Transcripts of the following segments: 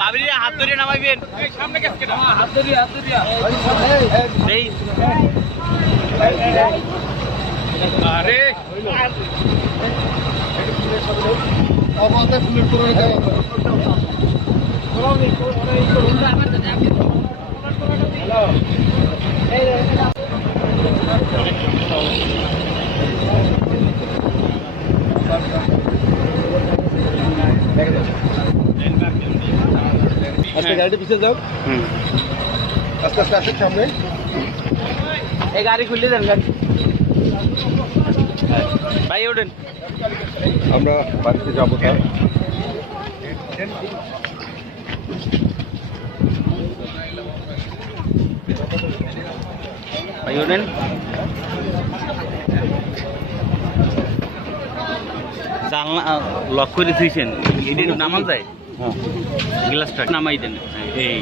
বাবিরা হাত ধরে নামাইবেন সামনে গেছে হাত ধরে এই আরে আমাদের ফুলের করে দেওয়া আস্তে গাড়িটা পিছিয়ে যাও আস্তে আস্তে আসুন সামনে এই গাড়ি খুললে দেন গাড়ি ভাই ওঠেন আমরা বাড়িতে যাবো তার ভাই ওঠেন জানলা লক করে দিয়েছেন এটি নামান যায় গ্লাসটা নামাই দেন এই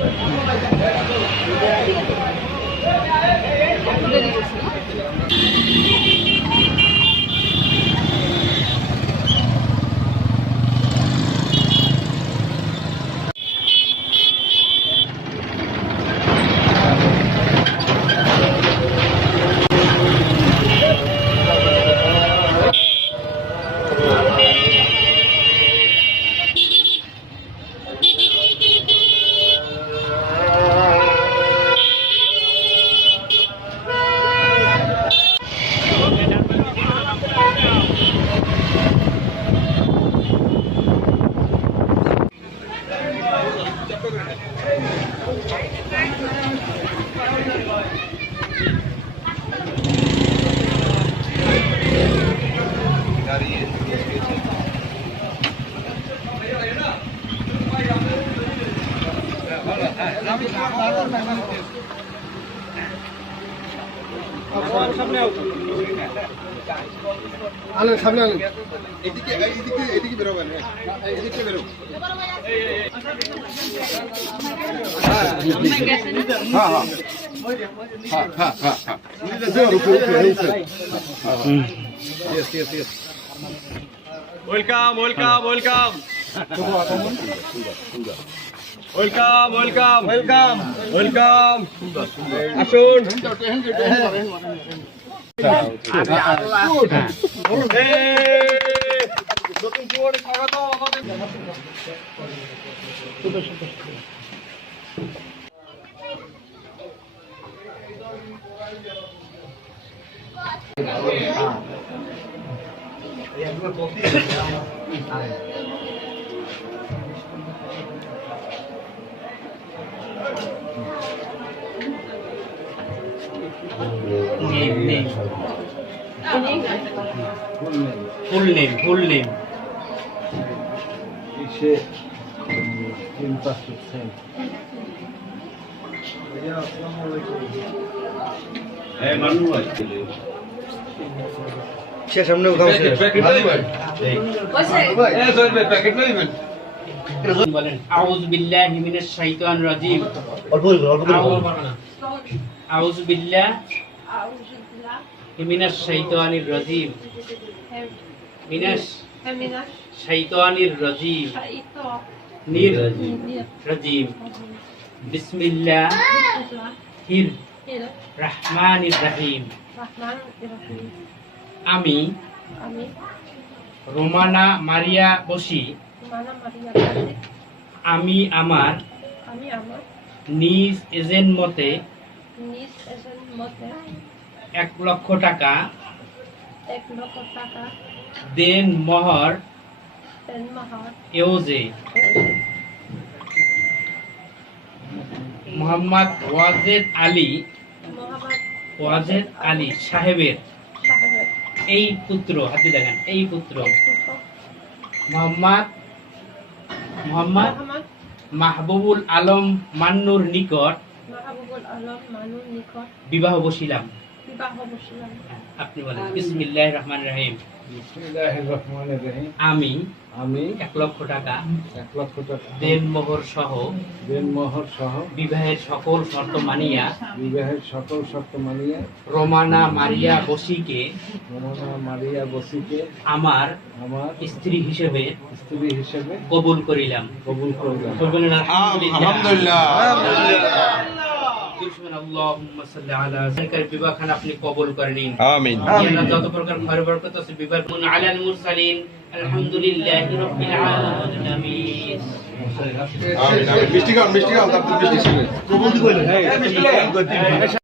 আলেন সামনে আলেন এদিকে এদিকে এদিকে বেরোবেন এদিকে বেরো হ্যাঁ হ্যাঁ হ্যাঁ হ্যাঁ welcome welcome welcome welcome welcome welcome welcome আসুন নতুন জীবনে স্বাগত আমাদের full name সামনে বলেন আউযু বিল্লাহি মিনাশ শাইতানির রাজিম আউযু বিল্লাহি মিনাশ শাইতানির রাজিম মিনাশ শাইতানির রাজিম রাজিম বিসমিল্লাহির রহমানির রহিম আমি রোমানা মারিয়া বসি আমি আমার নিজ এজেন্ট মতে 1 লক্ষ টাকা দেন মহর এওজে মোহাম্মদ ওয়াজেদ আলী সাহেবের এই পুত্র হাতে দেখেন এই পুত্র মোহাম্মদ মাহবুবুল আলম মান্নুর নিকট বিবাহ বসিলাম। আপনি বলেন বিসমিল্লাহির রহমানির রহিম। বিসমিল্লাহির রহমানির রহিম। আমি আমি 1 লক্ষ টাকা 1 লক্ষ টাকা দেনমোহর সহ দেনমোহর সহ বিবাহের সকল শর্ত মানিয়া বিবাহের সকল শর্ত মানিয়া রোমানা মারিয়া বসিকে রমনা মারিয়া বসিকে আমার আমার স্ত্রী হিসেবে স্ত্রী হিসেবে কবুল করিলাম। কবুল করলাম। বলবেন আলহামদুলিল্লাহ। আল্লাহুম্মা সাল্লি আলা সাইয়্যিদিনা বিবাহখানা আপনি কবুল করে নিন। আমিন। আল্লাহ যত প্রকার খয়র বরকত আছে বিবাহ মুন আলাল মুরসালিন আলহামদুলিল্লাহি রাব্বিল আলামিন। মিষ্টি খান, মিষ্টি খান, তারপর মিষ্টি খান।